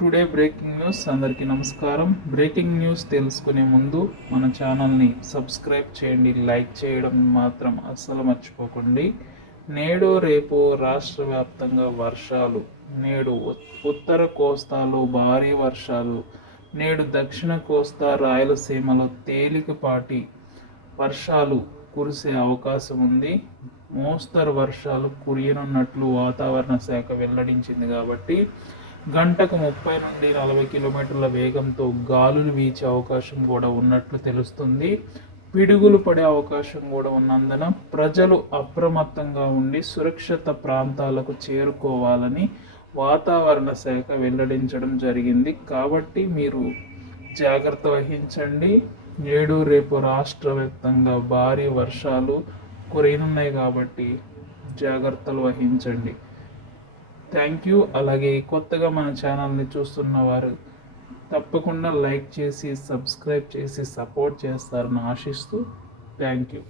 Today breaking news. అందరికీ నమస్కారం. Breaking news తెలుసుకునే ముందు మన ఛానల్ని సబ్స్క్రైబ్ చేయండి, లైక్ చేయడం మాత్రం అస్సలు మర్చిపోకండి. నేడు రేపు రాష్ట్ర వ్యాప్తంగా వర్షాలు. నేడు ఉత్తర కోస్తాలో భారీ వర్షాలు. నేడు దక్షిణ కోస్తా రాయలసీమలో తేలికపాటి వర్షాలు కురిసే అవకాశం ఉంది. మోస్తరు వర్షాలు కురియనున్నట్లు వాతావరణ శాఖ వెల్లడించింది. కాబట్టి గంటకు 30 నుండి 40 కిలోమీటర్ల వేగంతో గాలులు వీచే అవకాశం కూడా ఉన్నట్లు తెలుస్తుంది. పిడుగులు పడే అవకాశం కూడా ఉన్నందున ప్రజలు అప్రమత్తంగా ఉండి సురక్షిత ప్రాంతాలకు చేరుకోవాలని వాతావరణ శాఖ వెల్లడించడం జరిగింది. కాబట్టి మీరు జాగ్రత్త వహించండి. నేడు రేపు రాష్ట్ర వ్యాప్తంగా భారీ వర్షాలు కురియనున్నాయి కాబట్టి జాగ్రత్తలు వహించండి. Thank you. అలాగే కొత్తగా మన ఛానల్ని చూస్తున్న వారు తప్పకుండా లైక్ చేసి సబ్స్క్రైబ్ చేసి సపోర్ట్ చేస్తారని ఆశిస్తూ థ్యాంక్ యూ.